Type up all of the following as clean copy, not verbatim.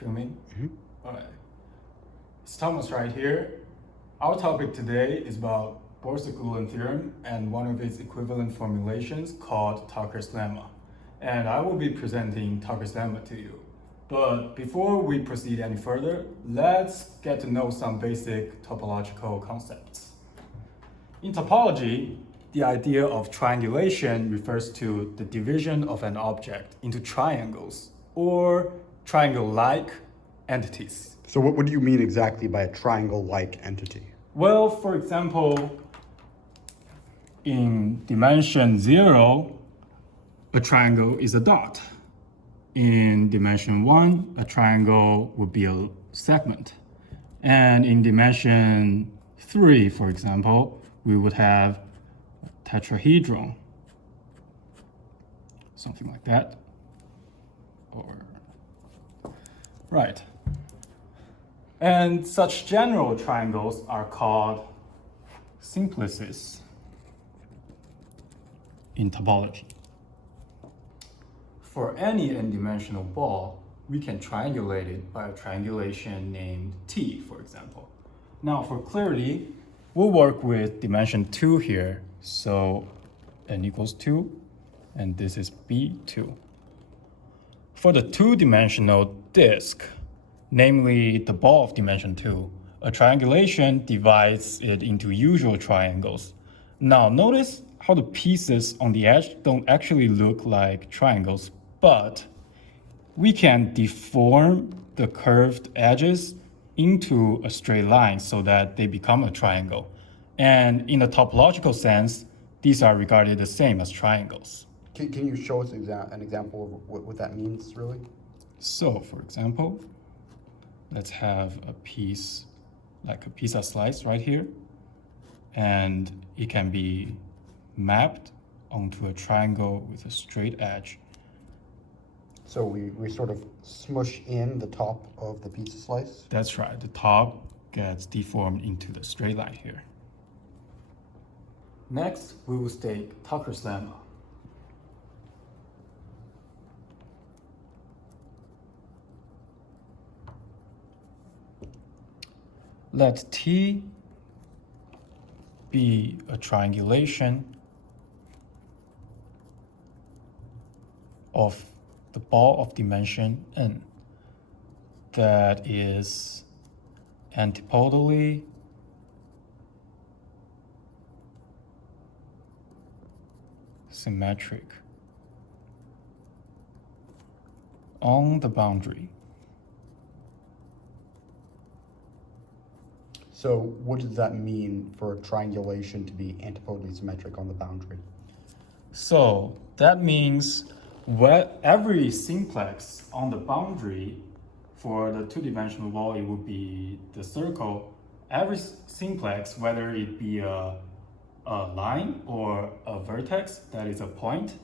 Filming? All right. It's Thomas right here. Our topic today is about Borsuk Ulam Theorem and one of its equivalent formulations called Tucker's Lemma. And I will be presenting Tucker's Lemma to you. But before we proceed any further, let's get to know some basic topological concepts. In topology, the idea of triangulation refers to the division of an object into triangles or triangle-like entities. So what do you mean exactly by a triangle-like entity? Well, for example, in dimension 0, a triangle is a dot. In dimension 1, a triangle would be a segment. And in dimension 3, for example, we would have a tetrahedron, something like that. Right. And such general triangles are called simplices in topology. For any n-dimensional ball, we can triangulate it by a triangulation named T, for example. Now, for clarity, we'll work with dimension 2 here. So n equals 2, and this is B2. For the two-dimensional disk, namely the ball of dimension 2, a triangulation divides it into usual triangles. Now notice how the pieces on the edge don't actually look like triangles, but we can deform the curved edges into a straight line so that they become a triangle. And in a topological sense, these are regarded the same as triangles. Can you show us an example of what that means, really? So, for example, let's have a piece, like a pizza slice right here, and it can be mapped onto a triangle with a straight edge. So we sort of smush in the top of the pizza slice? That's right, the top gets deformed into the straight line here. Next, we will state Tucker's Lemma. Let T be a triangulation of the ball of dimension n that is antipodally symmetric on the boundary. So what does that mean for a triangulation to be antipodally symmetric on the boundary? So that means every simplex on the boundary for the two-dimensional ball, it would be the circle. Every simplex, whether it be a line or a vertex, that is a point,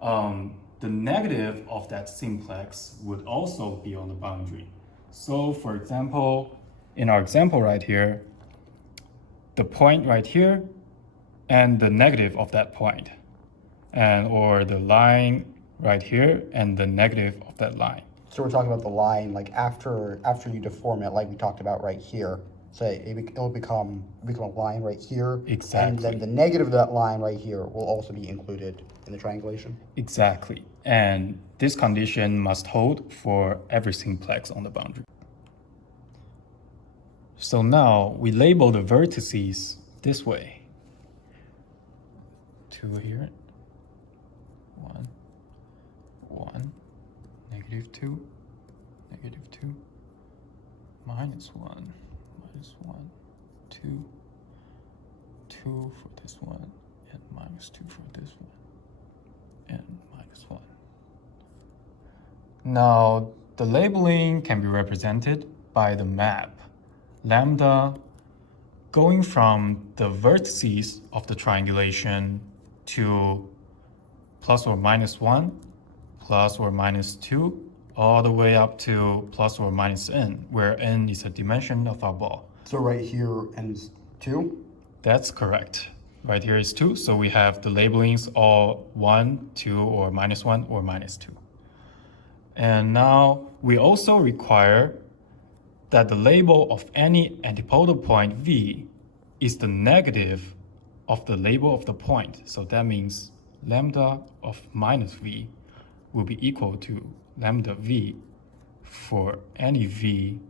the negative of that simplex would also be on the boundary. So for example, in our example right here, the point right here and the negative of that point, or the line right here and the negative of that line. So we're talking about the line, like after you deform it, like we talked about right here. So it'll become a line right here. Exactly. And then the negative of that line right here will also be included in the triangulation. Exactly. And this condition must hold for every simplex on the boundary. So now we label the vertices this way. 2 here, 1, 1, -2, -2, -1, -1, 2, 2 for this one, and -2 for this one, and -1. Now, the labeling can be represented by the map lambda going from the vertices of the triangulation to +or-1, +or-2, all the way up to +or-n, where n is a dimension of our ball. So right here n is 2? That's correct. Right here is 2, so we have the labelings all 1, 2, or -1 or -2. And now we also require that the label of any antipodal point V is the negative of the label of the point. So that means lambda of minus V will be equal to lambda V for any V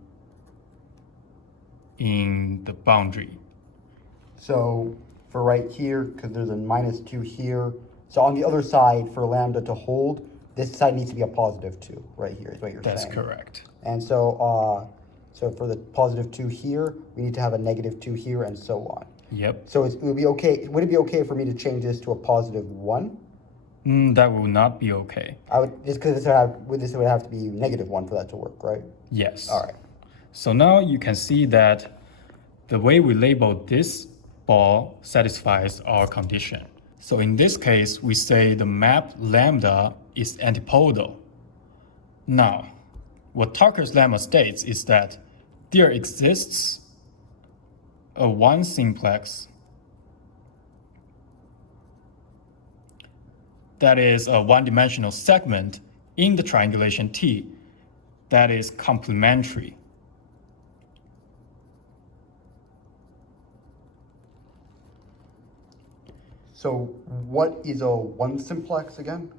in the boundary. So for right here, because there's a -2 here, so on the other side, for lambda to hold, this side needs to be a +2 right here, is what you're That's saying. correct. And so, so for the +2 here, we need to have a -2 here, and so on. Yep. So it would be okay. Would it be okay for me to change this to a +1? That will not be okay. I would just because this would have to be -1 for that to work, right? Yes. All right. So now you can see that the way we label this ball satisfies our condition. So in this case, we say the map lambda is antipodal. Now, what Tucker's lemma states is that there exists a one simplex that is a one-dimensional segment in the triangulation T that is complementary. So what is a one simplex again?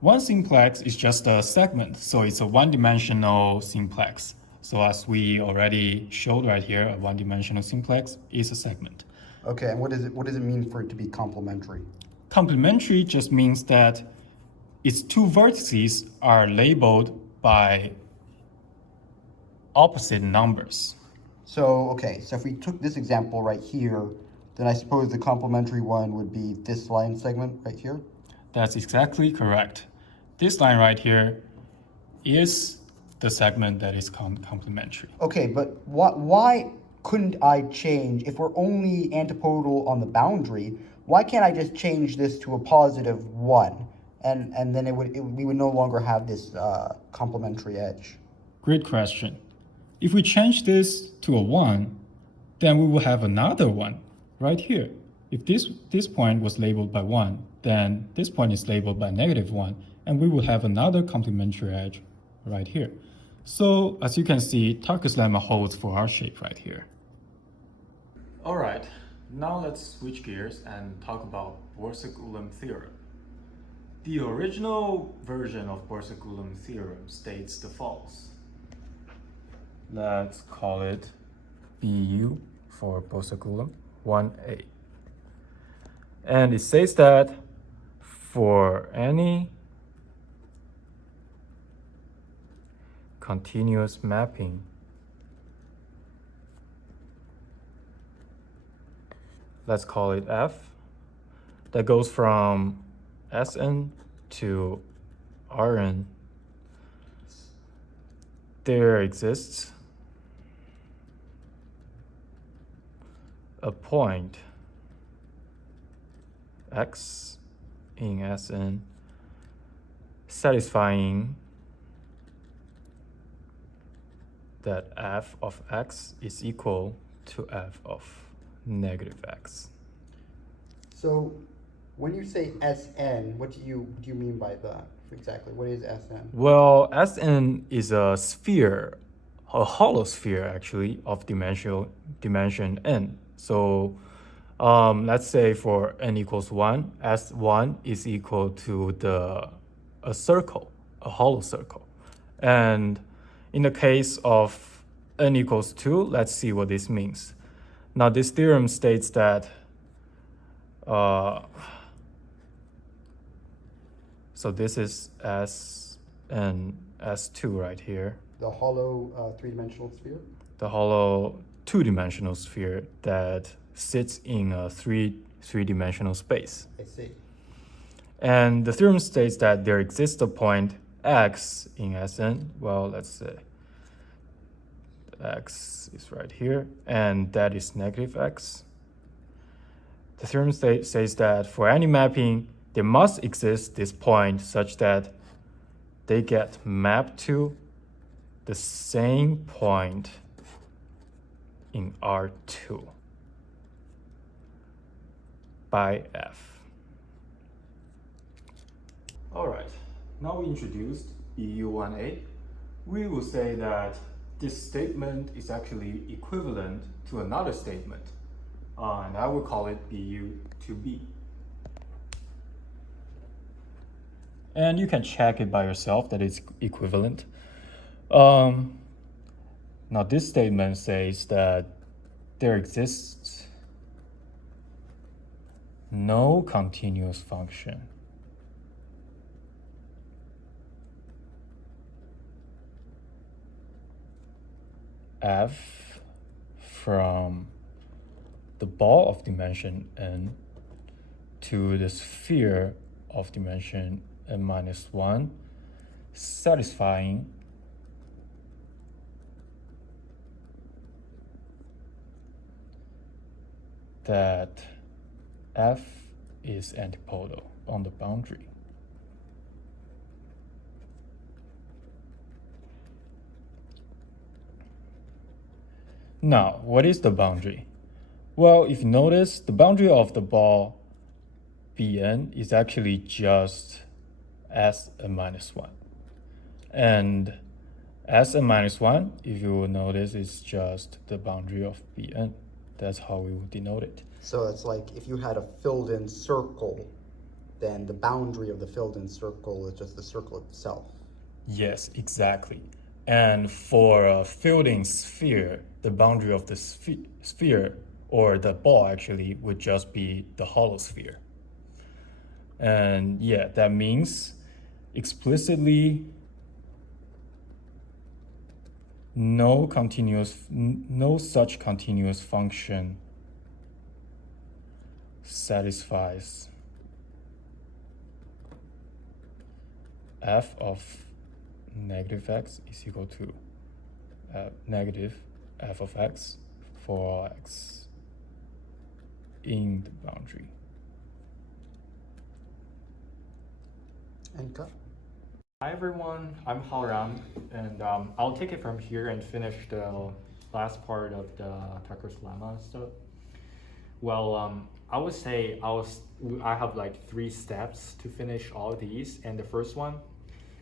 One simplex is just a segment, so it's a one-dimensional simplex. So as we already showed right here, a one-dimensional simplex is a segment. Okay, and what does it mean for it to be complementary? Complementary just means that its two vertices are labeled by opposite numbers. So, okay, so if we took this example right here, then I suppose the complementary one would be this line segment right here? That's exactly correct. This line right here is the segment that is complementary. Okay, but why couldn't I change, if we're only antipodal on the boundary, why can't I just change this to a +1? And then we would no longer have this complementary edge. Great question. If we change this to a 1, then we will have another one right here. If this point was labeled by 1, then this point is labeled by -1, and we will have another complementary edge right here. So as you can see, Tucker's lemma holds for our shape right here. All right, now let's switch gears and talk about Borsuk Ulam Theorem. The original version of Borsuk Ulam Theorem states the follows. Let's call it BU for Borsuk Ulam 1A. And it says that for any continuous mapping let's call it F, that goes from Sn to Rn, there exists a point x in Sn satisfying that f of x is equal to f of -x. So when you say Sn, what do you mean by that exactly? What is Sn? Well, Sn is a sphere, a hollow sphere actually, of dimension n. So let's say for n equals 1, S1 is equal to a circle, a hollow circle. And in the case of n equals 2, let's see what this means. Now this theorem states that so this is S and S2 right here. The hollow three-dimensional sphere? The hollow two-dimensional sphere that sits in a three-dimensional space. I see. And the theorem states that there exists a point x in Sn. Well, let's say x is right here, and that is -x. The theorem says that for any mapping, there must exist this point such that they get mapped to the same point in R2 by F. All right, now we introduced BU1A, we will say that this statement is actually equivalent to another statement, and I will call it BU2B. And you can check it by yourself that it's equivalent. Now this statement says that there exists no continuous function f from the ball of dimension n to the sphere of dimension n-1 satisfying that f is antipodal on the boundary. Now, what is the boundary? Well, if you notice, the boundary of the ball Bn is actually just Sn-1. And Sn-1, if you will notice, is just the boundary of Bn. That's how we would denote it. So it's like if you had a filled-in circle, then the boundary of the filled-in circle is just the circle itself. Yes, exactly. And for a filled-in sphere, the boundary of the sphere, or the ball actually, would just be the hollow sphere. And yeah, that means explicitly no such continuous function satisfies f of negative x is equal to negative f of x for x in the boundary. And cut. Hi everyone, I'm Haoran, and I'll take it from here and finish the last part of the Tucker's lemma stuff. Well, I would say I have like 3 steps to finish all of these, and the first one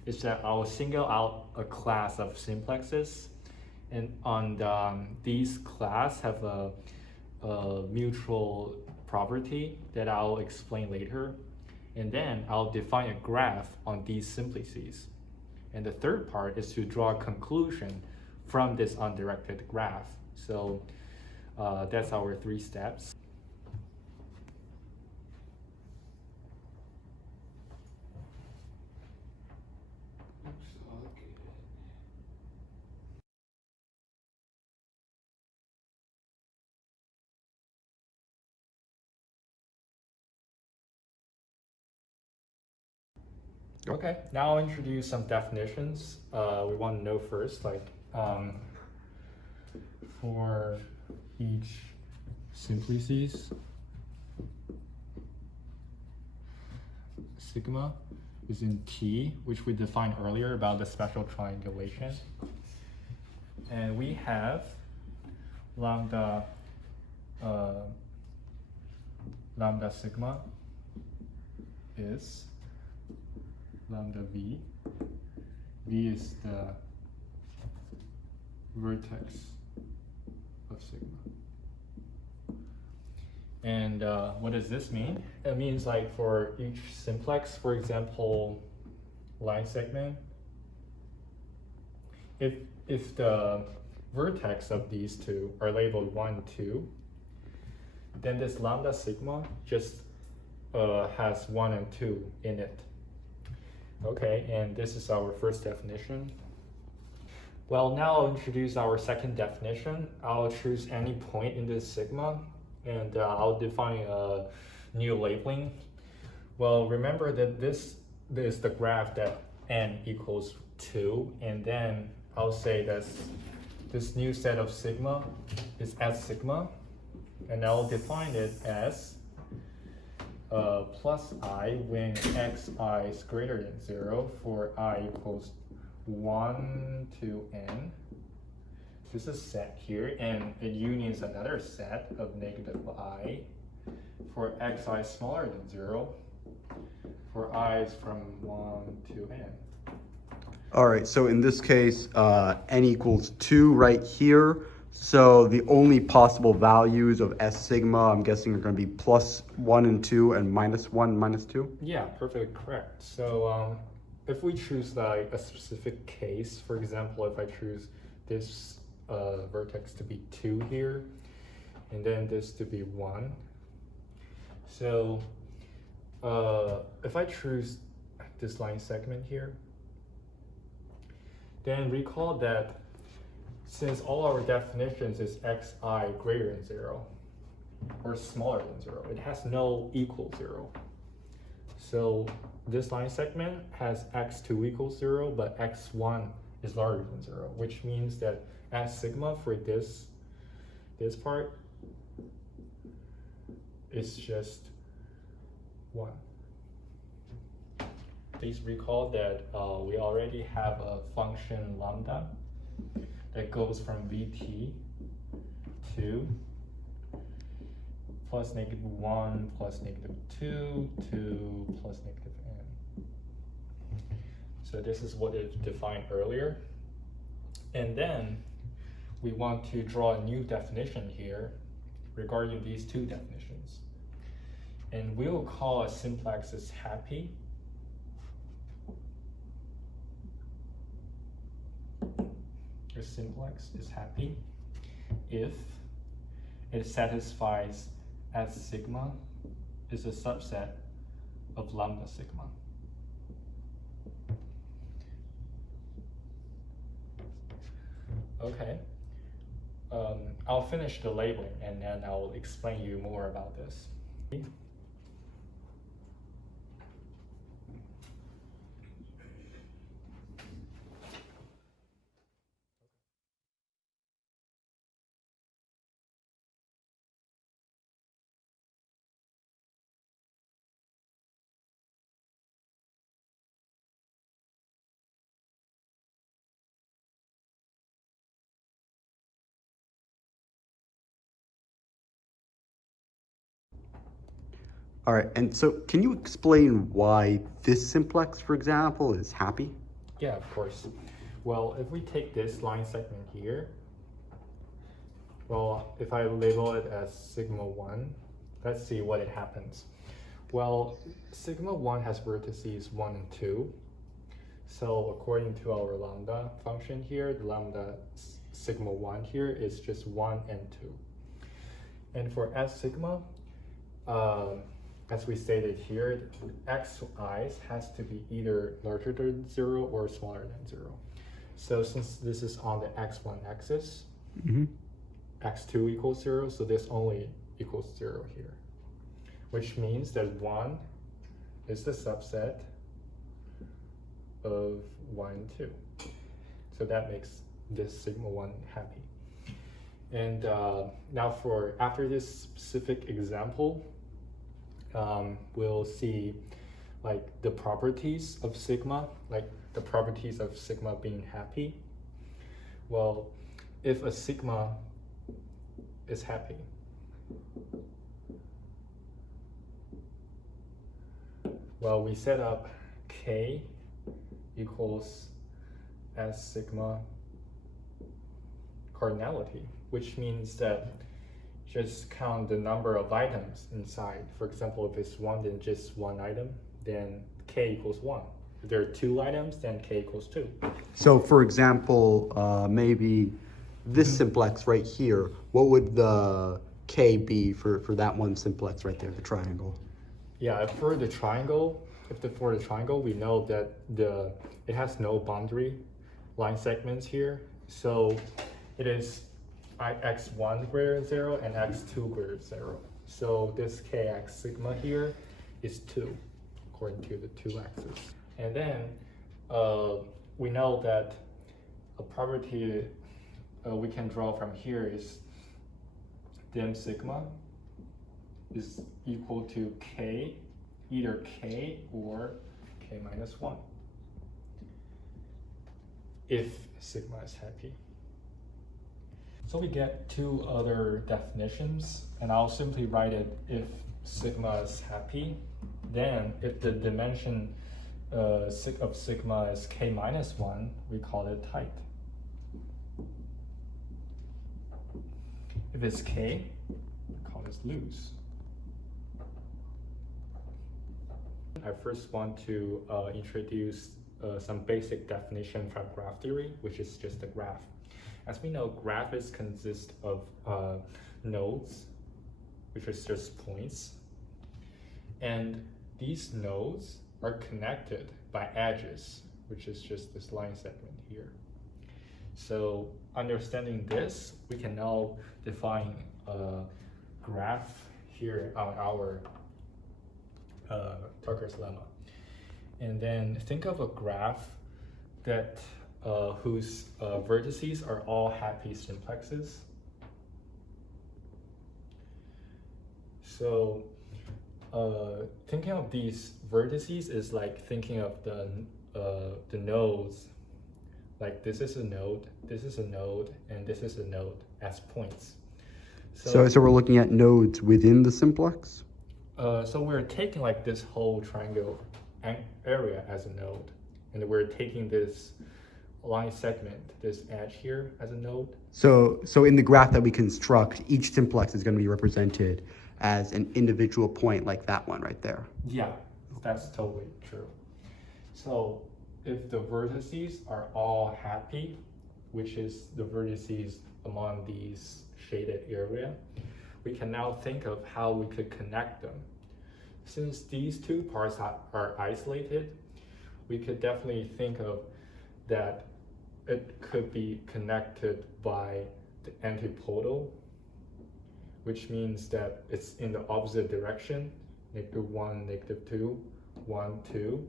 is that I'll single out a class of simplexes, and these class have a mutual property that I'll explain later. And then I'll define a graph on these simplices. And the third part is to draw a conclusion from this undirected graph. So that's our 3 steps. Okay, now I'll introduce some definitions we want to know first, like for each simplices, sigma is in T, which we defined earlier about the special triangulation. And we have lambda sigma is lambda v. V is the vertex of sigma. And what does this mean? It means like for each simplex, for example, line segment, if the vertex of these two are labeled 1, 2, then this lambda sigma just has 1 and 2 in it. Okay, and this is our first definition. Well, now I'll introduce our second definition. I'll choose any point in this sigma, and I'll define a new labeling. Well, remember that this is the graph that n equals 2, and then I'll say that this new set of sigma is S sigma, and I'll define it as plus I when xi is greater than 0 for I equals 1 to n. This is set here, and it unions another set of negative I for xi smaller than 0 for I is from 1 to n. All right, so in this case, n equals 2 right here. So the only possible values of S sigma, I'm guessing, are going to be plus 1 and 2 and minus 1, minus 2? Yeah, perfectly correct. So if we choose like a specific case, for example, if I choose this vertex to be 2 here, and then this to be 1. So if I choose this line segment here, then recall that since all our definitions is xi greater than 0 or smaller than 0, it has no equal 0. So this line segment has x2 equals 0, but x1 is larger than 0, which means that S sigma for this part is just 1. Please recall that we already have a function lambda that goes from vt to plus -1 plus -2 to plus -n. So this is what is defined earlier. And then we want to draw a new definition here regarding these two definitions. And we will call a simplex as happy. A simplex is happy if it satisfies S sigma is a subset of lambda sigma. Okay, I'll finish the labeling and then I'll explain you more about this. All right, and so can you explain why this simplex, for example, is happy? Yeah, of course. Well, if we take this line segment here, well, if I label it as sigma 1, let's see what it happens. Well, sigma 1 has vertices 1 and 2. So according to our lambda function here, the lambda sigma 1 here is just 1 and 2. And for S sigma, as we stated here, xi's has to be either larger than 0 or smaller than 0. So since this is on the x1 axis, x2 equals 0, so this only equals 0 here, which means that 1 is the subset of 1 and 2. So that makes this sigma 1 happy. And now for after this specific example, we'll see like the properties of sigma, like the properties of sigma being happy. Well, if a sigma is happy, well, we set up k equals S sigma cardinality, which means that just count the number of items inside. For example, if it's 1, then just 1 item, then k equals 1. If there are 2 items, then k equals 2. So for example, maybe this simplex right here, what would the k be for that one simplex right there, the triangle? Yeah, for the triangle, for the triangle, we know that it has no boundary line segments here. So it is x1 greater than 0 and x2 greater than 0. So this kx sigma here is 2, according to the 2 axes. And then we know that a property we can draw from here is dim sigma is equal to k, either k or k minus 1, if sigma is happy. So we get 2 other definitions, and I'll simply write it if sigma is happy. Then if the dimension sig of sigma is k minus 1, we call it tight. If it's k, we call this loose. I first want to introduce some basic definition from graph theory, which is just a graph. As we know, graphs consist of nodes, which is just points. And these nodes are connected by edges, which is just this line segment here. So understanding this, we can now define a graph here on our Tucker's lemma. And then think of a graph that whose vertices are all happy simplexes. So thinking of these vertices is like thinking of the nodes. Like this is a node, this is a node, and this is a node as points. So we're looking at nodes within the simplex? So we're taking like this whole triangle area as a node, and we're taking this line segment, this edge here as a node. So in the graph that we construct, each simplex is going to be represented as an individual point like that one right there. Yeah, that's totally true. So if the vertices are all happy, which is the vertices among these shaded area, we can now think of how we could connect them. Since these two parts are isolated, we could definitely think of that it could be connected by the antipodal, which means that it's in the opposite direction, -1, -2, 1, 2.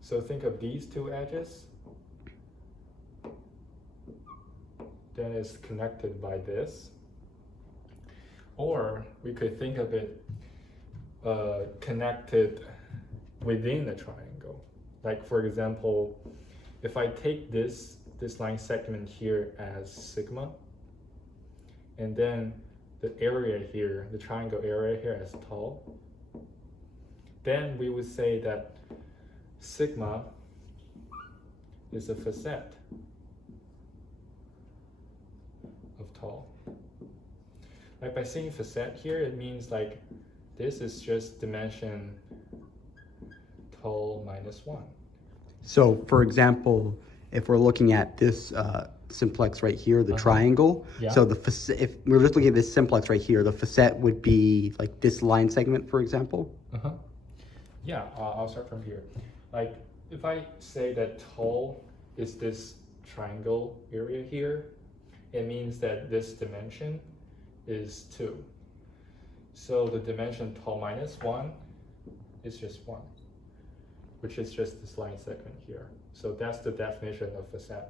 So think of these two edges, then it's connected by this. Or we could think of it connected within the triangle. Like for example, if I take this line segment here as sigma, and then the area here, the triangle area here as tau, then we would say that sigma is a facet of tau. Like by saying facet here, it means like this is just dimension tau minus 1. So for example, if we're looking at this simplex right here, the triangle, Yeah. so if we're just looking at this simplex right here, the facet would be like this line segment, for example? Yeah, I'll start from here. Like if I say that tau is this triangle area here, it means that this dimension is 2. So the dimension tau minus 1 is just 1, which is just this line segment here. So that's the definition of facet.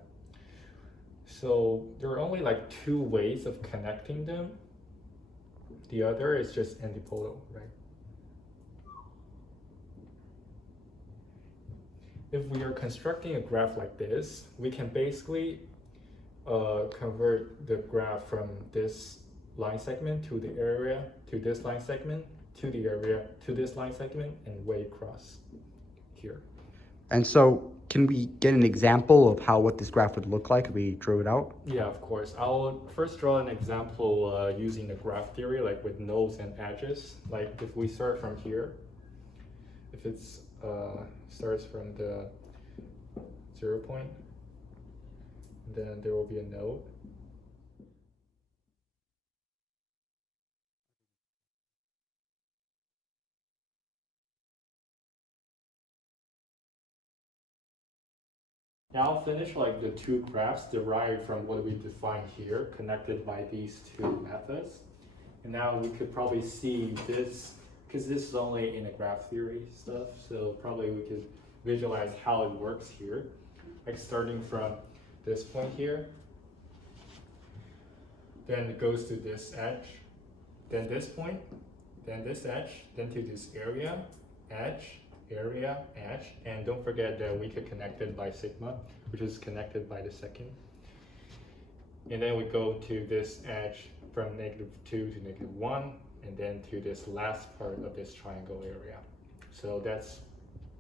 So there are only like 2 ways of connecting them. The other is just antipodal, right? If we are constructing a graph like this, we can basically convert the graph from this line segment to the area, to this line segment, to the area, to this line segment, and way across here. And so can we get an example of how what this graph would look like if we drew it out? Yeah, of course. I'll first draw an example using the graph theory, like with nodes and edges. Like if we start from here, if it's starts from the 0 point, then there will be a node. Now I'll finish like the 2 graphs derived from what we defined here, connected by these 2 methods. And now we could probably see this, because this is only in the graph theory stuff, so probably we could visualize how it works here. Like starting from this point here, then it goes to this edge, then this point, then this edge, then to this area, edge, area, edge, and don't forget that we could connect it by sigma, which is connected by the second. And then we go to this edge from -2 to -1, and then to this last part of this triangle area. So that's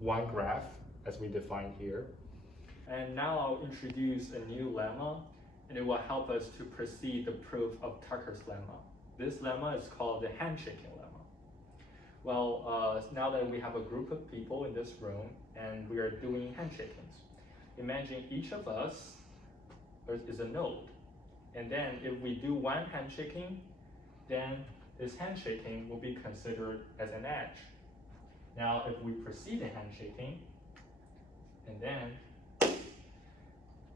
one graph as we defined here. And now I'll introduce a new lemma, and it will help us to proceed the proof of Tucker's lemma. This lemma is called the handshaking lemma. Well, now that we have a group of people in this room and we are doing handshakings, imagine each of us is a node. And then if we do one handshaking, then this handshaking will be considered as an edge. Now, if we proceed the handshaking, and then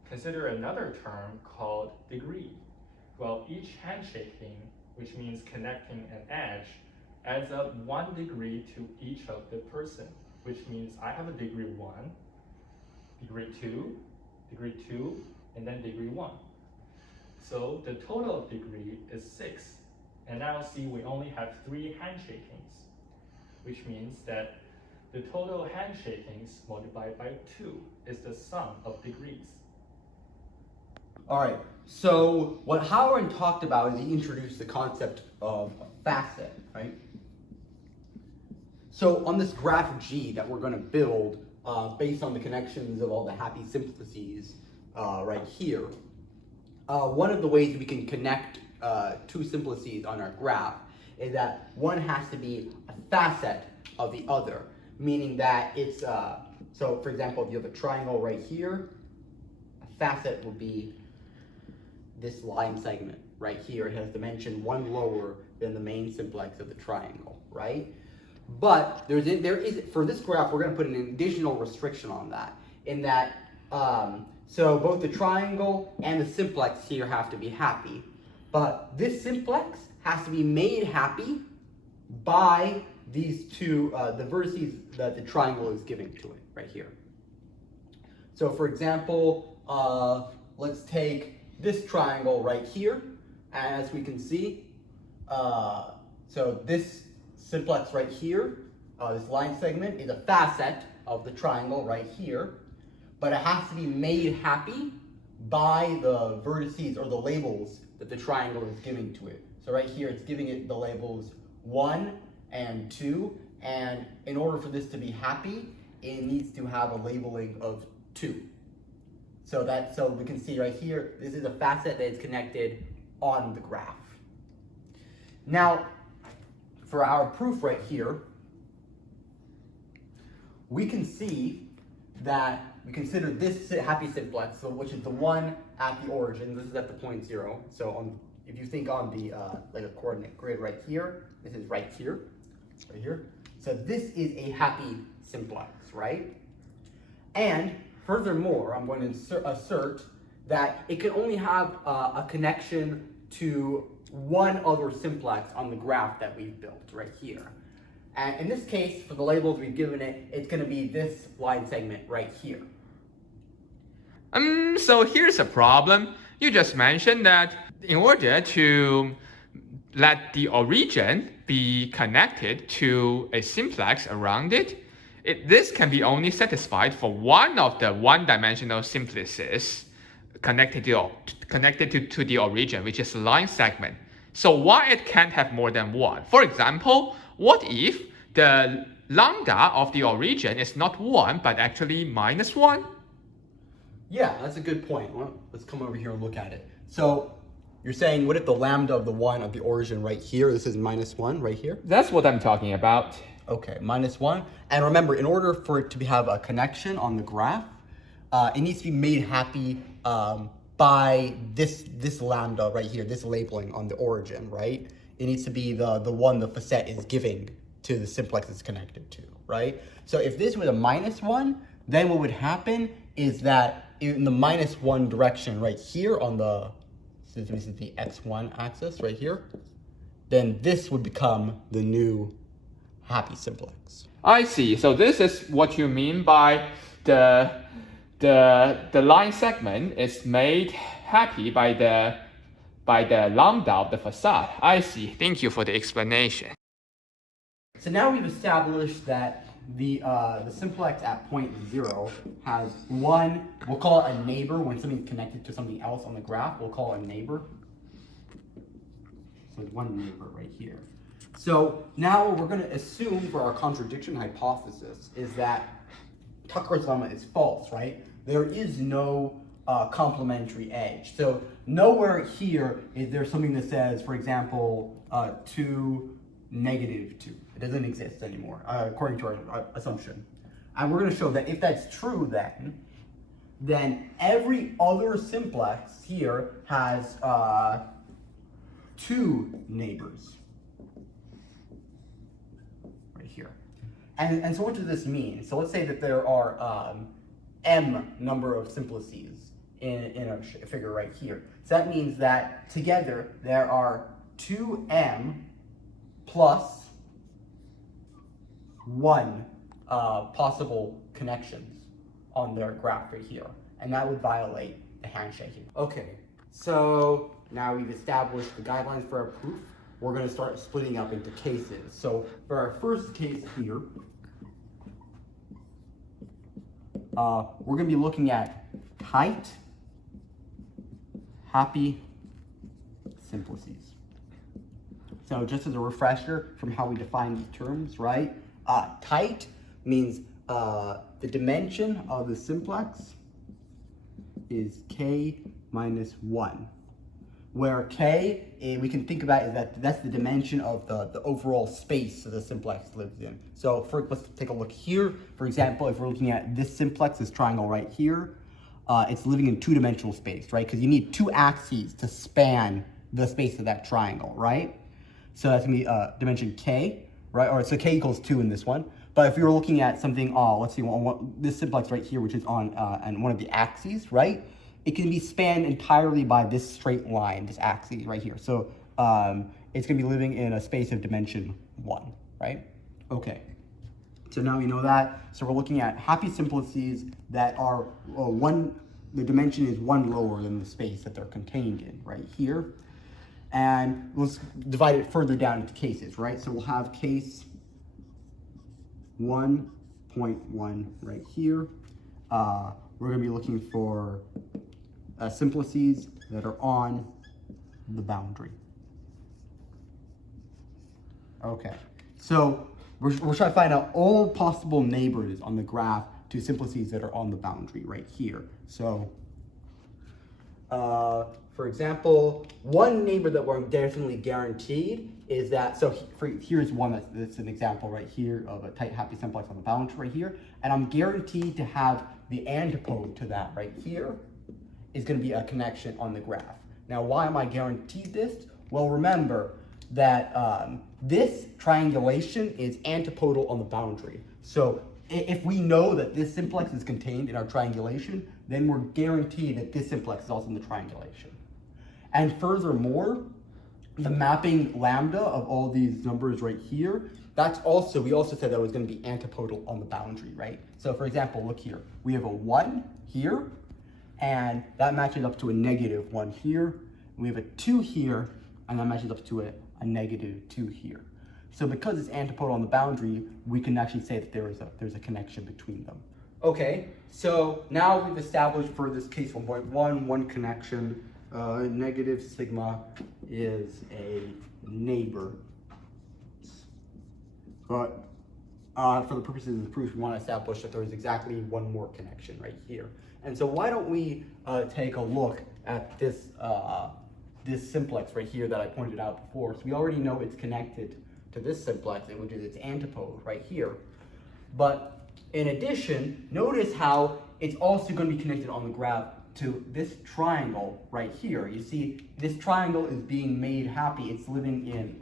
consider another term called degree. Well, each handshaking, which means connecting an edge, adds up 1 degree to each of the person, which means I have a degree 1, degree 2, and then degree 1. So the total of degree is 6. And now see we only have 3 handshakings, which means that the total handshakings multiplied by 2 is the sum of degrees. All right, so what Haoran talked about is he introduced the concept of a facet, right? So on this graph G that we're going to build based on the connections of all the happy simplices right here, one of the ways we can connect 2 simplices on our graph is that one has to be a facet of the other, meaning that it's, so for example, if you have a triangle right here, a facet will be this line segment right here. It has dimension 1 lower than the main simplex of the triangle, right? But there is for this graph, we're going to put an additional restriction on that, in that, so both the triangle and the simplex here have to be happy, but this simplex has to be made happy by these 2, the vertices that the triangle is giving to it right here. So for example, let's take this triangle right here, and as we can see, so this simplex right here, this line segment is a facet of the triangle right here, but it has to be made happy by the vertices or the labels that the triangle is giving to it. So right here, it's giving it the labels 1 and 2, and in order for this to be happy, it needs to have a labeling of 2. So we can see right here, this is a facet that is connected on the graph. Now, for our proof right here, we can see that we consider this happy simplex, so which is the one at the origin. This is at the point 0. So if you think on the like a coordinate grid right here, this is right here. So this is a happy simplex, right? And furthermore, I'm going to assert that it can only have a connection to one other simplex on the graph that we've built right here. And in this case, for the labels we've given it, it's going to be this line segment right here. So here's a problem. You just mentioned that in order to let the origin be connected to a simplex around it, this can be only satisfied for one of the one-dimensional simplices connected to the origin, which is the line segment. So why it can't have more than one? For example, what if the lambda of the origin is not 1, but actually -1? Yeah, that's a good point. Well, let's come over here and look at it. So you're saying, what if the lambda of the 1 of the origin right here, this is -1 right here? That's what I'm talking about. Okay, -1. And remember, in order for it to have a connection on the graph, it needs to be made happy by this lambda right here, this labeling on the origin, right? It needs to be the one the facet is giving to the simplex it's connected to, right? So if this was a -1, then what would happen is that in the -1 direction right here on the, so this is the x1 axis right here, then this would become the new happy simplex. I see. So this is what you mean by the line segment is made happy by the lambda of the facade. I see. Thank you for the explanation. So now we've established that the simplex at point 0 has one, we'll call it a neighbor when something's connected to something else on the graph, we'll call it a neighbor. So it's one neighbor right here. So now what we're going to assume for our contradiction hypothesis is that Tucker's lemma is false, right? There is no complementary edge. So nowhere here is there something that says, for example, 2, -2. It doesn't exist anymore, according to our assumption. And we're going to show that if that's true, then every other simplex here has 2 neighbors right here. And so what does this mean? So let's say that there are m number of simplices in a figure right here. So that means that together there are 2m plus 1 possible connections on their graph right here. And that would violate the handshake. Okay, so now we've established the guidelines for our proof. We're going to start splitting up into cases. So for our first case here, we're going to be looking at tight, happy simplices. So just as a refresher from how we define these terms, right? Tight means the dimension of the simplex is k minus 1. Where k, we can think about is that's the dimension of the overall space that the simplex lives in. So let's take a look here. For example, if we're looking at this simplex, this triangle right here, it's living in 2-dimensional space, right? Because you need 2 axes to span the space of that triangle, right? So that's going to be dimension k, right? Or so k equals 2 in this one. But if we were looking at something, let's see, this simplex right here, which is on one of the axes, right? It can be spanned entirely by this straight line, this axis right here. So it's going to be living in a space of dimension 1, right? Okay. So now we know that. So we're looking at happy simplices that are the dimension is 1 lower than the space that they're contained in, right here. And let's divide it further down into cases, right? So we'll have case 1.1 right here. We're going to be looking for simplices that are on the boundary. Okay, so we're trying to find out all possible neighbors on the graph to simplices that are on the boundary right here. So, for example, one neighbor that we're definitely guaranteed is that, so here's one that's an example right here of a tight happy simplex on the boundary right here, and I'm guaranteed to have the antipode to that right here is going to be a connection on the graph. Now, why am I guaranteed this? Well, remember that this triangulation is antipodal on the boundary. So if we know that this simplex is contained in our triangulation, then we're guaranteed that this simplex is also in the triangulation. And furthermore, the mapping lambda of all these numbers right here, we also said that was going to be antipodal on the boundary, right? So for example, look here. We have a 1 here, and that matches up to a -1 here. We have a 2 here, and that matches up to a -2 here. So because it's antipodal on the boundary, we can actually say that there's a connection between them. Okay, so now we've established for this case 1.1, one connection. Negative sigma is a neighbor. But for the purposes of the proof, we want to establish that there is exactly one more connection right here. And so why don't we take a look at this this simplex right here that I pointed out before. So we already know it's connected to this simplex, which is its antipode right here. But in addition, notice how it's also going to be connected on the graph to this triangle right here. You see, this triangle is being made happy. It's living in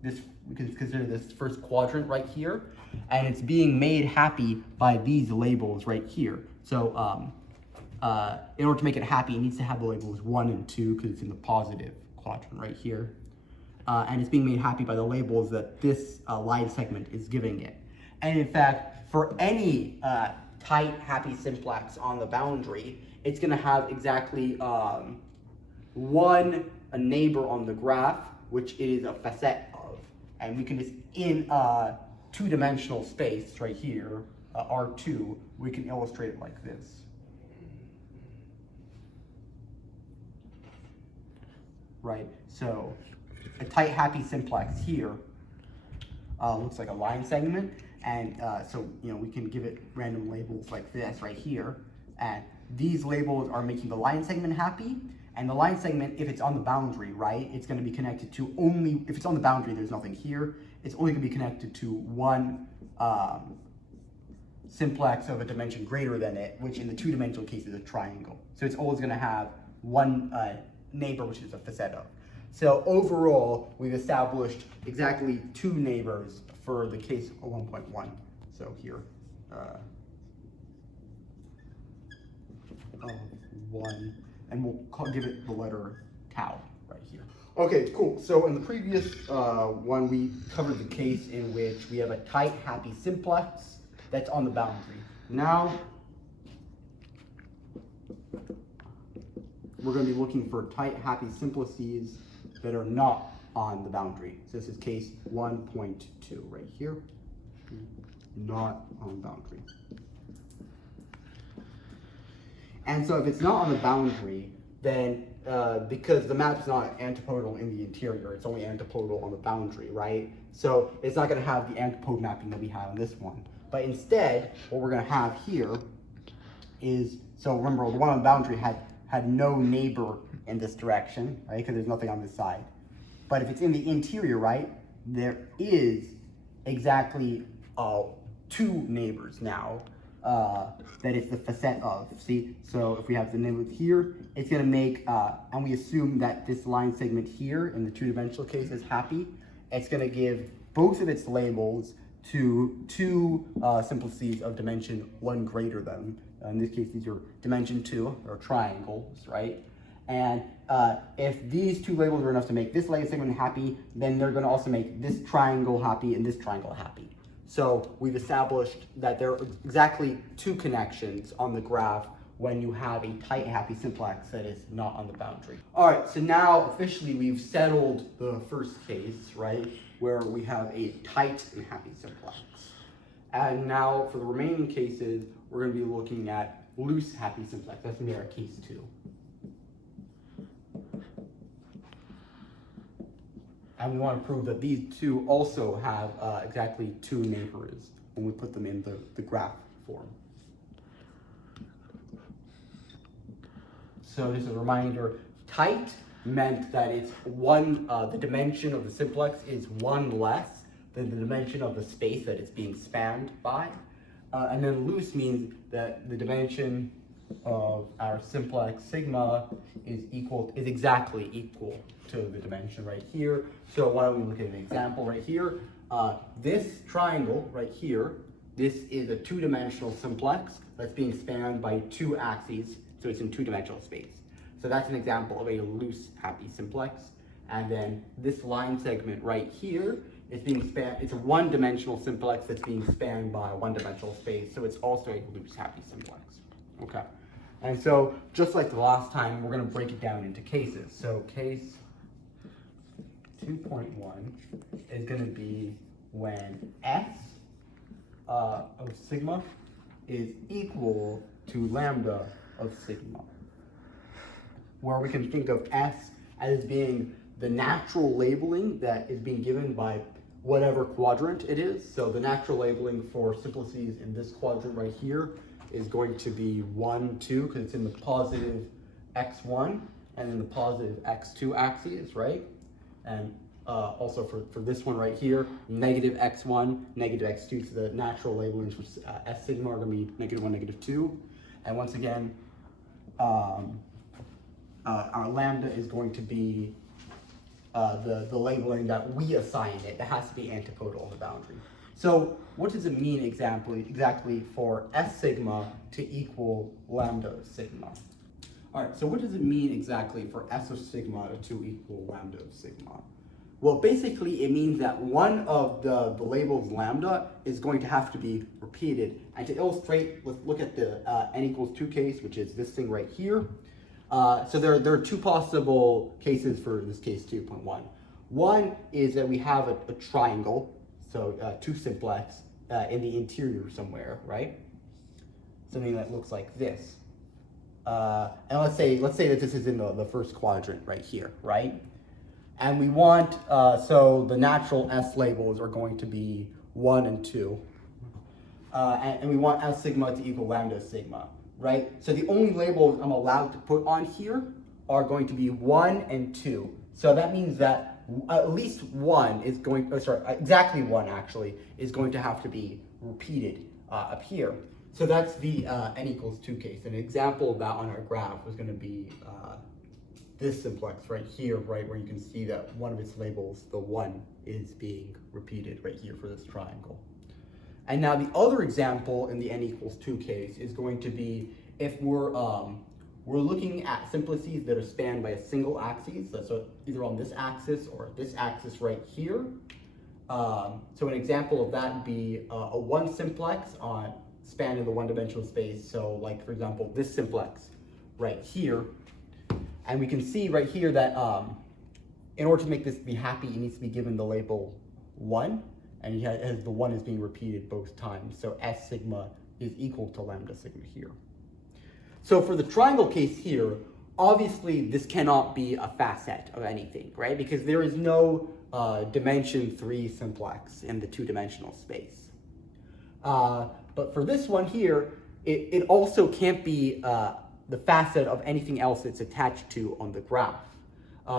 this, we can consider this first quadrant right here, and it's being made happy by these labels right here. So in order to make it happy, it needs to have the labels 1 and 2 because it's in the positive quadrant right here. And it's being made happy by the labels that this line segment is giving it. And in fact, for any tight, happy simplex on the boundary, it's going to have exactly one neighbor on the graph, which it is a facet of. And we can just, in two-dimensional space right here, R2, we can illustrate it like this. Right, so a tight, happy simplex here looks like a line segment, And so, we can give it random labels like this right here. And these labels are making the line segment happy. And the line segment, if it's on the boundary, right, it's going to be connected to only, if it's on the boundary, there's nothing here. It's only going to be connected to one simplex of a dimension greater than it, which in the two-dimensional case is a triangle. So it's always going to have one neighbor, which is a facet of. So overall, we've established exactly two neighbors for the case 1.1. So here, 1, and we'll give it the letter tau right here. Okay, cool. So in the previous one, we covered the case in which we have a tight, happy simplex that's on the boundary. Now, we're going to be looking for tight, happy simplices that are not on the boundary. So this is case 1.2 right here, not on the boundary. And so if it's not on the boundary, then because the map's not antipodal in the interior, it's only antipodal on the boundary, right? So it's not going to have the antipode mapping that we have in this one. But instead, what we're going to have here is, so remember, the one on the boundary had no neighbor in this direction, right? Because there's nothing on this side. But if it's in the interior, right, there is exactly two neighbors now that it's the facet of. See, so if we have the neighbor here, it's going to make, and we assume that this line segment here in the two-dimensional case is happy. It's going to give both of its labels to two simplices of dimension 1 greater than. In this case, these are dimension 2, or triangles, right? And if these two labels are enough to make this line segment happy, then they're going to also make this triangle happy and this triangle happy. So we've established that there are exactly two connections on the graph when you have a tight, happy simplex that is not on the boundary. All right, so now officially we've settled the first case, right, where we have a tight and happy simplex. And now for the remaining cases, we're going to be looking at loose happy simplex. That's going to be our case 2. And we want to prove that these two also have exactly two neighbors when we put them in the graph form. So just a reminder, tight meant that it's one, the dimension of the simplex is 1 less than the dimension of the space that it's being spanned by. And then loose means that the dimension of our simplex sigma is exactly equal to the dimension right here. So why don't we look at an example right here? This triangle right here, this is a two-dimensional simplex that's being spanned by two axes, so it's in two-dimensional space. So that's an example of a loose happy simplex. And then this line segment right here is being spanned, it's a one-dimensional simplex that's being spanned by a one-dimensional space, so it's also a loose happy simplex. Okay. And so just like the last time, we're going to break it down into cases. So case 2.1 is going to be when S of sigma is equal to lambda of sigma, where we can think of S as being the natural labeling that is being given by whatever quadrant it is. So the natural labeling for simplices in this quadrant right here is going to be 1, 2, because it's in the positive x1 and in the positive x2 axes, right? And also for this one right here, negative x1, negative x2, so the natural labelings for S sigma are going to be -1, -2. And once again, our lambda is going to be the labeling that we assign it. That has to be antipodal on the boundary. So what does it mean exactly for S sigma to equal lambda of sigma? All right, so what does it mean exactly for S of sigma to equal lambda of sigma? Well, basically it means that one of the labels lambda is going to have to be repeated. And to illustrate, let's look at the n = 2 case, which is this thing right here. So there are two possible cases for this case 2.1. One is that we have a triangle, so two simplex in the interior somewhere, right? Something that looks like this. And let's say that this is in the first quadrant right here, right? And we want, so the natural S labels are going to be 1 and 2. and we want S sigma to equal lambda sigma, right? So the only labels I'm allowed to put on here are going to be 1 and 2. So that means that at least one is going, exactly one actually, is going to have to be repeated up here. So that's the n equals 2 case. An example of that on our graph was going to be this simplex right here, right, where you can see that one of its labels, the 1, is being repeated right here for this triangle. And now the other example in the n equals 2 case is going to be if we're looking at simplices that are spanned by a single axis, so either on this axis or this axis right here. So an example of that would be a 1 simplex on spanned in the one-dimensional space. So like, for example, this simplex right here. And we can see right here that in order to make this be happy, it needs to be given the label 1. And as the 1 is being repeated both times. So S sigma is equal to lambda sigma here. So for the triangle case here, obviously this cannot be a facet of anything, right? Because there is no dimension 3 simplex in the 2-dimensional space. But for this one here, it also can't be the facet of anything else it's attached to on the graph.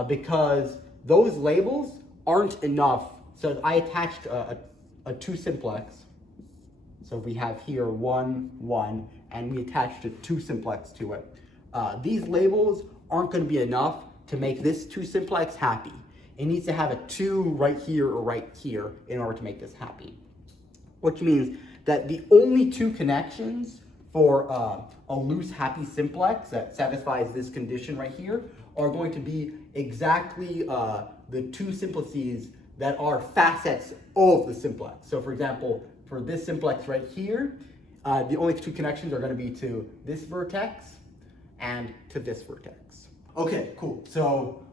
Because those labels aren't enough. So I attached a 2 simplex. So we have here 1, 1, and we attached a 2 simplex to it. These labels aren't going to be enough to make this 2 simplex happy. It needs to have a 2 right here or right here in order to make this happy. Which means that the only 2 connections for a loose happy simplex that satisfies this condition right here are going to be exactly the 2 simplices that are facets of the simplex. So for example, for this simplex right here, the only 2 connections are going to be to this vertex and to this vertex. Okay, cool. So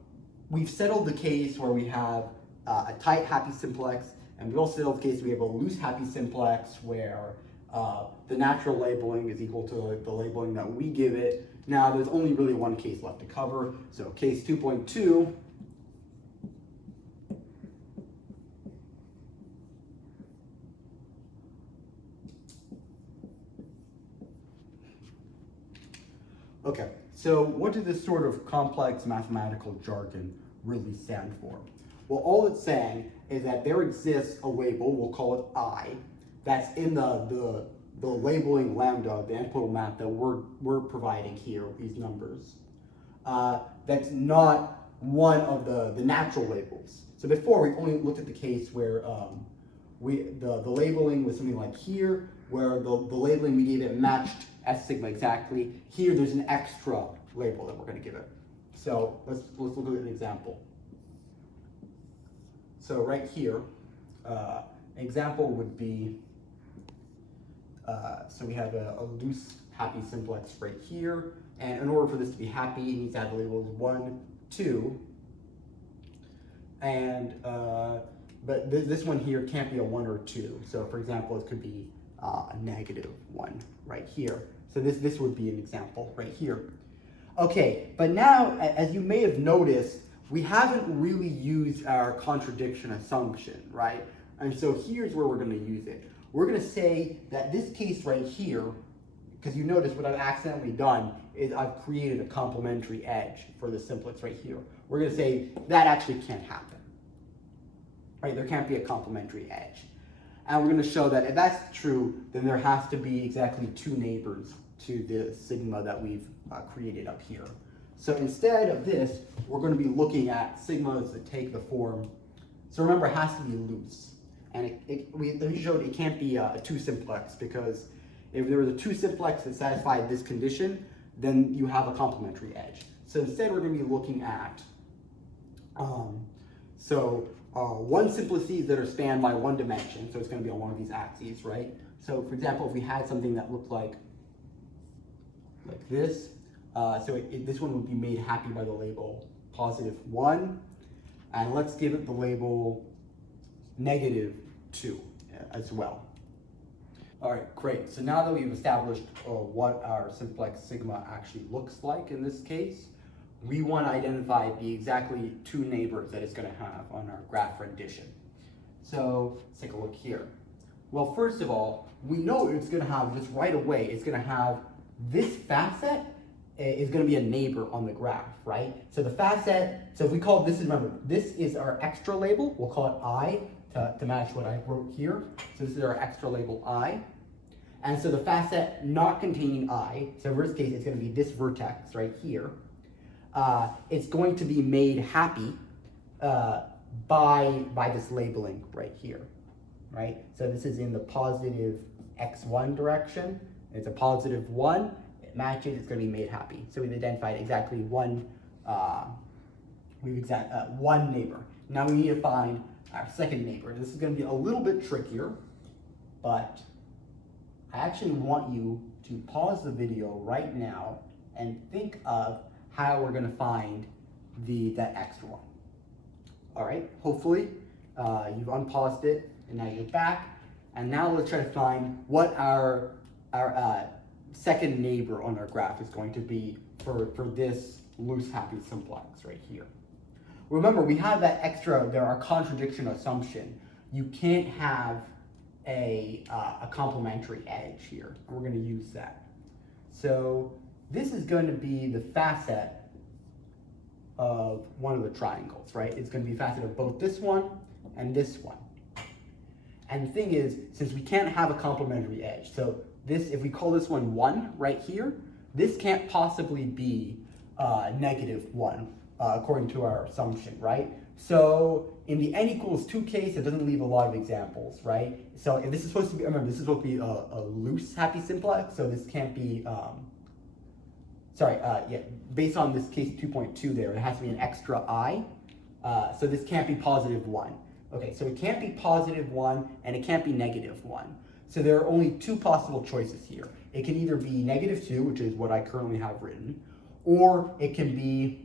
we've settled the case where we have a tight happy simplex, and we've also settled the case we have a loose happy simplex where the natural labeling is equal to the labeling that we give it. Now there's only really one case left to cover. So case 2.2. Okay, so what does this sort of complex mathematical jargon really stand for? Well, all it's saying is that there exists a label, we'll call it I, that's in the labeling lambda, the antipodal map that we're providing here, these numbers. That's not one of the natural labels. So before we only looked at the case where the labeling was something like here, where the labeling we gave it matched S sigma exactly. Here there's an extra label that we're going to give it. So let's look at an example. So right here, an example would be, so we have a loose happy simplex right here, and in order for this to be happy, it needs to have the labels 1, 2, and but this one here can't be a 1 or 2. So for example, it could be a -1 right here. So this would be an example right here. Okay, but now, as you may have noticed, we haven't really used our contradiction assumption, right? And so here's where we're going to use it. We're going to say that this case right here, because you notice what I've accidentally done is I've created a complementary edge for the simplex right here. We're going to say that actually can't happen, right? There can't be a complementary edge. And we're going to show that if that's true, then there has to be exactly 2 neighbors to the sigma that we've created up here. So instead of this, we're going to be looking at sigmas that take the form. So remember, it has to be loose. And we showed it can't be a 2 simplex, because if there was a 2 simplex that satisfied this condition, then you have a complementary edge. So instead, we're going to be looking at one simplices that are spanned by 1 dimension. So it's going to be on one of these axes, right? So for example, if we had something that looked like this, this one would be made happy by the label +1, and let's give it the label -2 as well. All right, great. So now that we've established what our simplex sigma actually looks like in this case, we want to identify the exactly 2 neighbors that it's going to have on our graph rendition. So let's take a look here. Well, first of all, we know it's going to have, just right away, it's going to have this facet is going to be a neighbor on the graph, right? So the facet, so if we call this, remember, this is our extra label. We'll call it I to match what I wrote here. So this is our extra label I. And so the facet not containing I, so in worst case, it's going to be this vertex right here. It's going to be made happy by this labeling right here, right? So this is in the positive x1 direction. It's a positive 1. It matches. It's going to be made happy. So we've identified exactly one neighbor. Now we need to find our second neighbor. This is going to be a little bit trickier, but I actually want you to pause the video right now and think of how we're going to find that extra one. All right, hopefully you've unpaused it and now you're back. And now let's try to find what our second neighbor on our graph is going to be for this loose happy simplex right here. Remember, we have that extra, our contradiction assumption. You can't have a complementary edge here. We're going to use that. So this is going to be the facet of one of the triangles, right? It's going to be a facet of both this one and this one. And the thing is, since we can't have a complementary edge, so this, if we call this one 1 right here, this can't possibly be -1 according to our assumption, right? So in the n equals 2 case, it doesn't leave a lot of examples, right? So if this is supposed to be, remember, this is supposed to be a loose happy simplex, so this can't be, based on this case 2.2 there, it has to be an extra I. So this can't be +1. Okay, so it can't be +1 and it can't be -1. So there are only two possible choices here. It can either be -2, which is what I currently have written, or it can be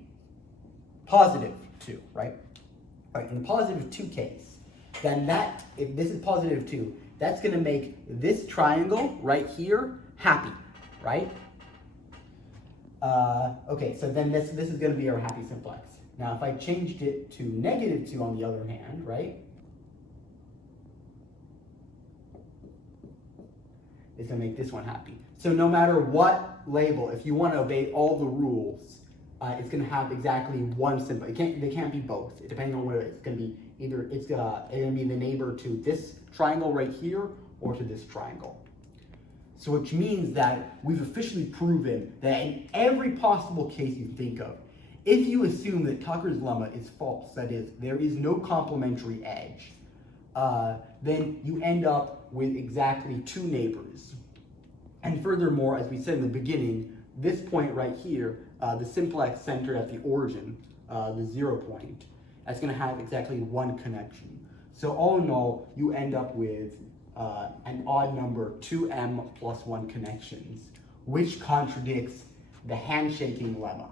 +2, right? All right, in the +2 case, then if this is +2, that's going to make this triangle right here happy, right? Okay, so then this is going to be our happy simplex. Now, if I changed it to -2 on the other hand, right? It's going to make this one happy. So no matter what label, if you want to obey all the rules, it's going to have exactly one symbol. They can't be both, depending on whether it's going to be either it's going to be the neighbor to this triangle right here or to this triangle. So which means that we've officially proven that in every possible case you think of, if you assume that Tucker's lemma is false, that is, there is no complementary edge, then you end up with exactly two neighbors. And furthermore, as we said in the beginning, this point right here, the simplex centered at the origin, the 0 point, that's going to have exactly one connection. So all in all, you end up with an odd number 2m plus 1 connections, which contradicts the handshaking lemma,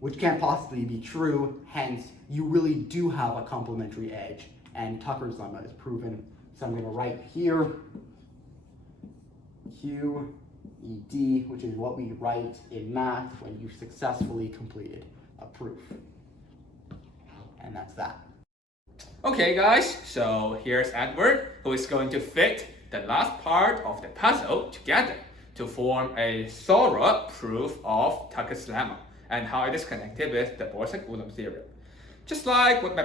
which can't possibly be true. Hence, you really do have a complementary edge, and Tucker's lemma is proven. So I'm going to write here QED, which is what we write in math when you've successfully completed a proof. And that's that. Okay guys, so here's Edward, who is going to fit the last part of the puzzle together to form a thorough proof of Tucker's lemma and how it is connected with the Borsuk Ulam theorem. Just like what my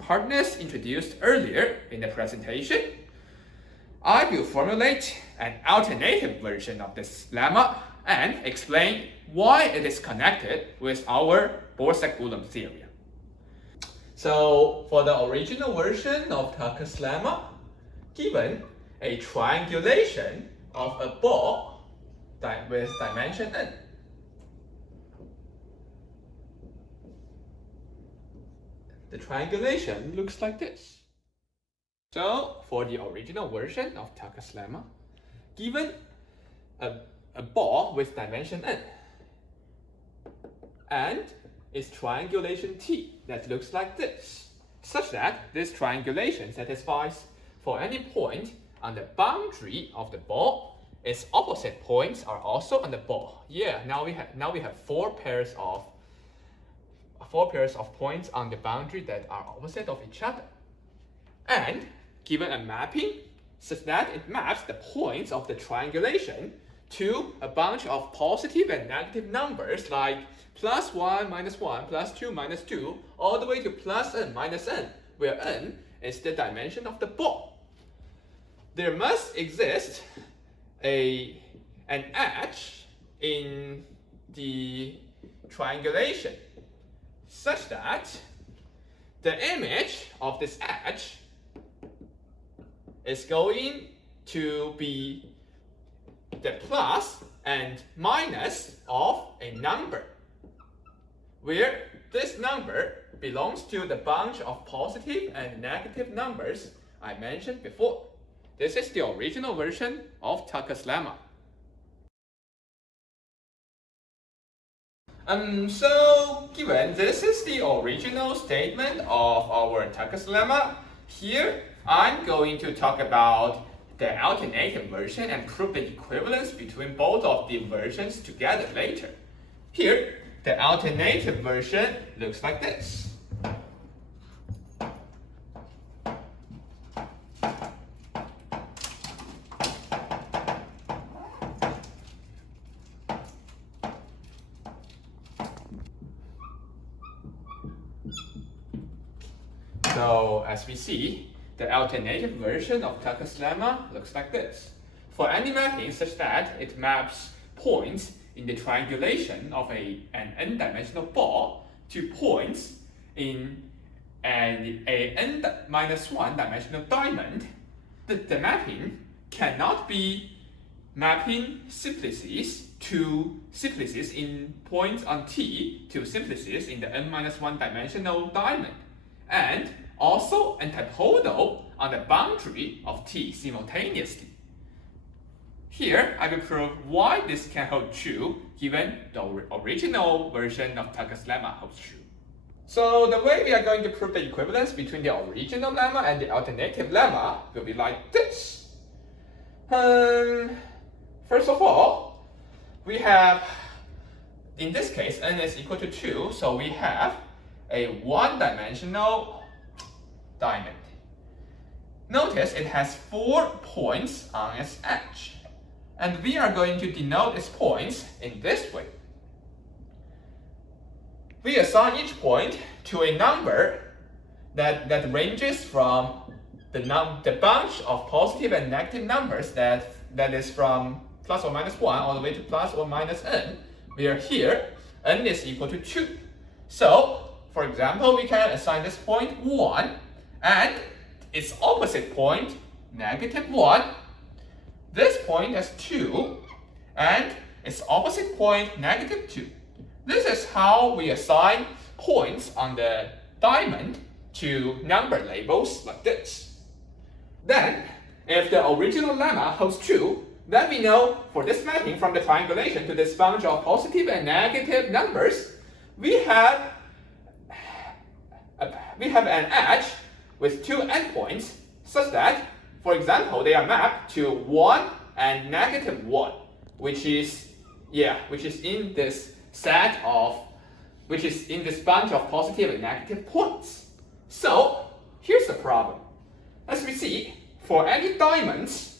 partners introduced earlier in the presentation, I will formulate an alternative version of this lemma and explain why it is connected with our Borsuk Ulam theorem. So for the original version of Tucker's lemma, given a triangulation of a ball with dimension n, the triangulation looks like this. So for the original version of Tucker's lemma, given a ball with dimension n and its triangulation T that looks like this, such that this triangulation satisfies for any point on the boundary of the ball, its opposite points are also on the ball. Yeah, now we have four pairs of points on the boundary that are opposite of each other. And given a mapping such that it maps the points of the triangulation to a bunch of positive and negative numbers like plus 1, minus 1, plus 2, minus 2, all the way to plus n, minus n, where n is the dimension of the ball. There must exist an edge in the triangulation such that the image of this edge is going to be the plus and minus of a number, where this number belongs to the bunch of positive and negative numbers I mentioned before. This is the original version of Tucker's lemma. So given this is the original statement of our Tucker's lemma, here I'm going to talk about the alternative version and prove the equivalence between both of the versions together later. Here, the alternative version looks like this. So as we see, the alternative version of Tucker's lemma looks like this. For any mapping such that it maps points in the triangulation of an n-dimensional ball to points in an n-1 dimensional diamond, the mapping cannot be mapping simplices to simplices in points on T to simplices in the n-1 dimensional diamond, and also antipodal on the boundary of T simultaneously. Here, I will prove why this can hold true given the original version of Tucker's lemma holds true. So the way we are going to prove the equivalence between the original lemma and the alternative lemma will be like this. First of all, we have, in this case, n is equal to 2, so we have a one-dimensional diamond. Notice it has 4 points on its edge, and we are going to denote its points in this way. We assign each point to a number that ranges from the bunch of positive and negative numbers that is from plus or minus 1 all the way to plus or minus n, where here n is equal to 2. So, for example, we can assign this point 1 and its opposite point negative 1. This point has 2 and its opposite point negative 2. This is how we assign points on the diamond to number labels like this. Then, if the original lemma holds true, then we know for this mapping from the triangulation to this bunch of positive and negative numbers, we have an edge with 2 endpoints such that, for example, they are mapped to 1 and negative 1, which is in this bunch of positive and negative points. So here's the problem. As we see, for any diamonds,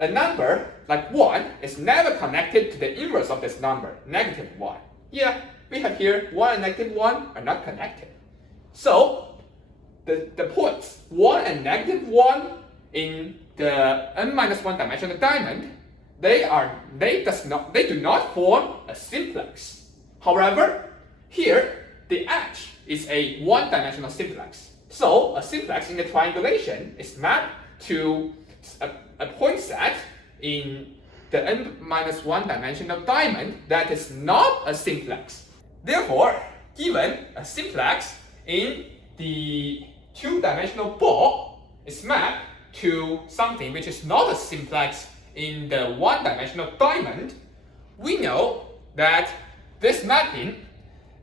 a number like 1 is never connected to the inverse of this number, negative 1. Yeah, we have here 1 and negative 1 are not connected. So the points 1 and negative 1 in the n-1 dimensional diamond, they do not form a simplex. However, here the edge is a one-dimensional simplex. So a simplex in the triangulation is mapped to a point set in the n-1 dimensional diamond that is not a simplex. Therefore, given a simplex in the two-dimensional ball is mapped to something which is not a simplex in the one-dimensional diamond, we know that this mapping,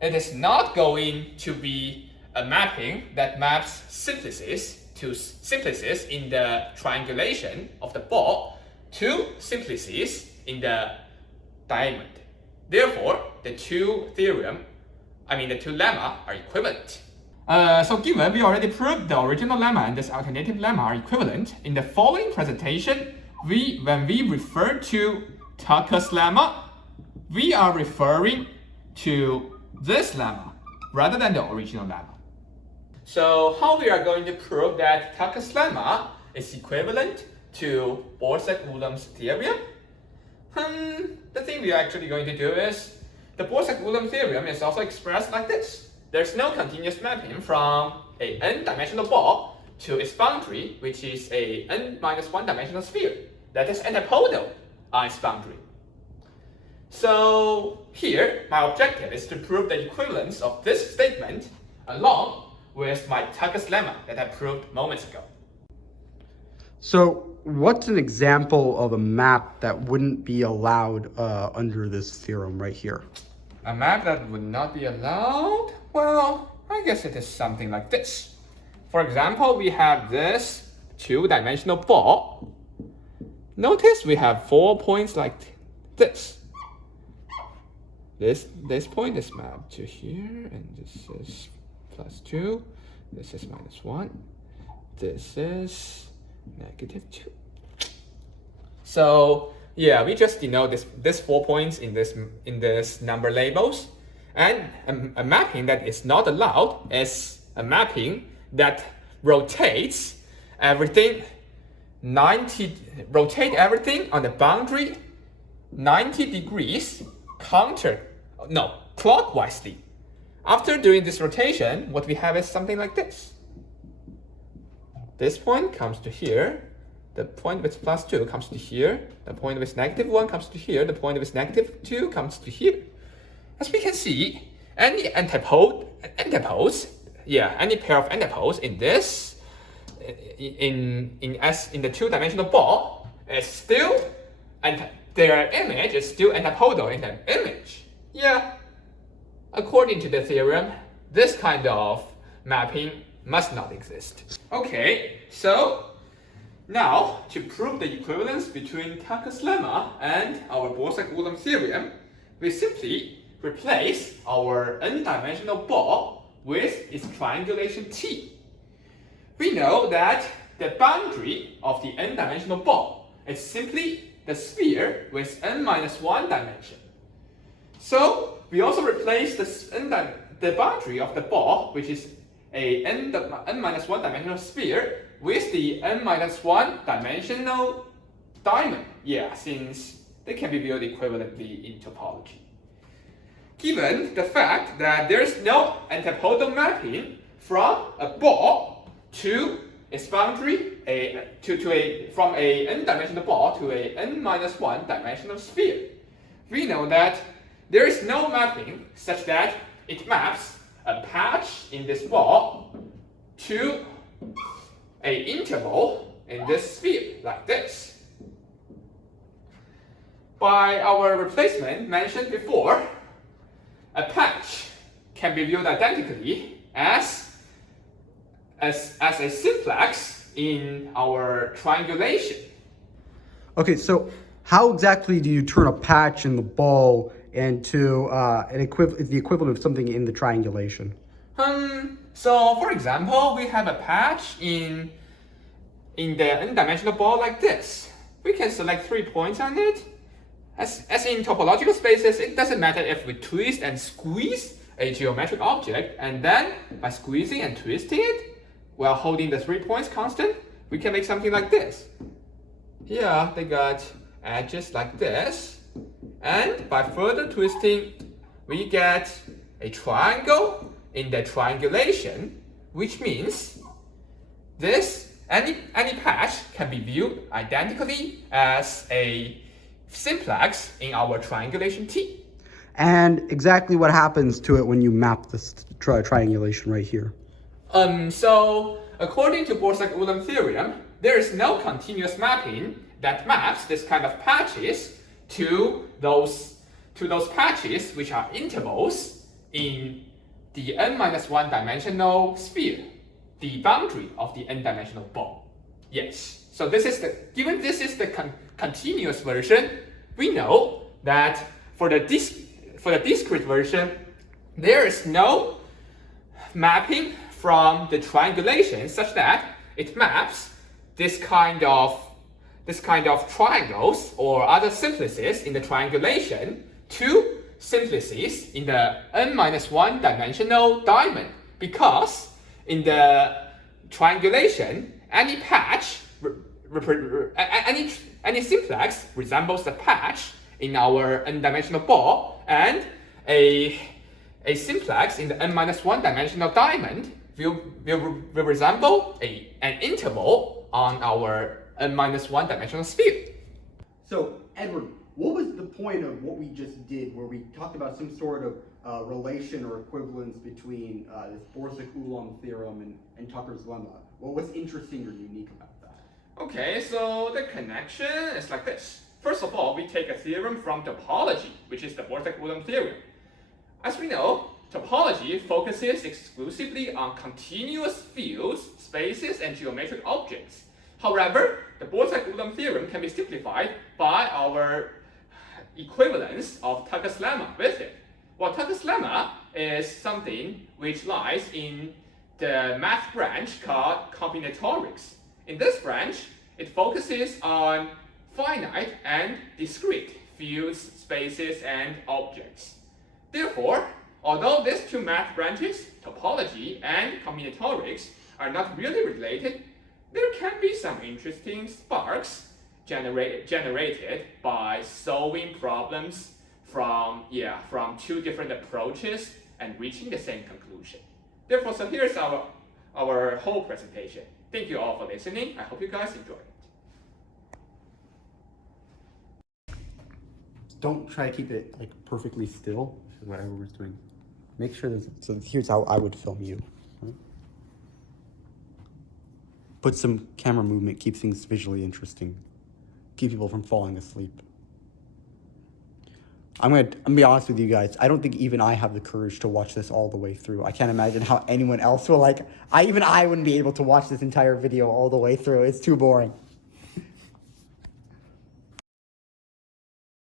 it is not going to be a mapping that maps simplices to simplices in the triangulation of the ball to simplices in the diamond. Therefore, the two lemma are equivalent. So given we already proved the original lemma and this alternative lemma are equivalent, in the following presentation, when we refer to Tucker's lemma, we are referring to this lemma rather than the original lemma. So how we are going to prove that Tucker's lemma is equivalent to Borsuk Ulam's theorem? The thing we are actually going to do is, the Borsuk Ulam theorem is also expressed like this. There's no continuous mapping from a n-dimensional ball to its boundary, which is a n-1 dimensional sphere that is antipodal on its boundary. So here, my objective is to prove the equivalence of this statement along with my Tucker's lemma that I proved moments ago. So what's an example of a map that wouldn't be allowed under this theorem right here? A map that would not be allowed? Well, I guess it is something like this. For example, we have this two-dimensional ball. Notice we have 4 points like this. This point is mapped to here, and this is +2. This is -1. This is -2. So yeah, we just denote this 4 points in this number labels, and a mapping that is not allowed is a mapping that rotates everything on the boundary 90 degrees clockwise. After doing this rotation, what we have is something like this. This point comes to here. The point with +2 comes to here. The point with -1 comes to here. The point with -2 comes to here. As we can see, any antipodes, any pair of antipodes in this, in the two-dimensional ball, is still, and their image is still antipodal in the image. Yeah. According to the theorem, this kind of mapping must not exist. Okay, so now to prove the equivalence between Tucker's lemma and our Borsuk Ulam theorem, we simply replace our n-dimensional ball with its triangulation T. We know that the boundary of the n-dimensional ball is simply the sphere with n-1 dimension. So we also replace the boundary of the ball, which is a n-1 dimensional sphere, with the n-1 dimensional diamond. Yeah, since they can be viewed equivalently in topology. Given the fact that there is no antipodal mapping from a ball to its boundary, from a n-dimensional ball to a n-1 dimensional sphere, we know that there is no mapping such that it maps a patch in this ball to an interval in this sphere, like this. By our replacement mentioned before, a patch can be viewed identically as a simplex in our triangulation. Okay, so how exactly do you turn a patch in the ball into the equivalent of something in the triangulation? So for example, we have a patch in the n-dimensional ball like this. We can select 3 points on it. As in topological spaces, it doesn't matter if we twist and squeeze a geometric object, and then by squeezing and twisting it while holding the 3 points constant, we can make something like this. Here they got edges like this, and by further twisting, we get a triangle in the triangulation, which means any patch can be viewed identically as a simplex in our triangulation T. And exactly what happens to it when you map this triangulation right here? So according to Borsuk Ulam Theorem, there is no continuous mapping that maps this kind of patches to those patches which are intervals in the n-1 dimensional sphere, the boundary of the n-dimensional ball. Yes. So given this is the continuous version, we know that for the discrete version, there is no mapping from the triangulation such that it maps this kind of triangles or other simplices in the triangulation to simplices in the n-1 dimensional diamond, because in the triangulation, any patch, any simplex resembles the patch in our n-dimensional ball, and a simplex in the n-1 dimensional diamond will resemble an interval on our n-1 dimensional sphere. So, Edward, what was the point of what we just did, where we talked about some sort of relation or equivalence between this Borsuk Ulam Theorem and Tucker's lemma? Well, what's interesting or unique about that? Okay, so the connection is like this. First of all, we take a theorem from topology, which is the Borsuk Ulam Theorem. As we know, topology focuses exclusively on continuous fields, spaces, and geometric objects. However, the Borsuk Ulam Theorem can be simplified by our equivalence of Tucker's lemma with it. Well, Tucker's lemma is something which lies in the math branch called combinatorics. In this branch, it focuses on finite and discrete fields, spaces, and objects. Therefore, although these two math branches, topology and combinatorics, are not really related, there can be some interesting sparks generated by solving problems from two different approaches and reaching the same conclusion. Therefore, so here's our whole presentation. Thank you all for listening. I hope you guys enjoyed it. Don't try to keep it like perfectly still, which is what everyone's doing. Make sure there's, so here's how I would film you. Right? Put some camera movement, keep things visually interesting. Keep people from falling asleep. I'm gonna be honest with you guys. I don't think even I have the courage to watch this all the way through. I can't imagine how anyone else will I wouldn't be able to watch this entire video all the way through. It's too boring.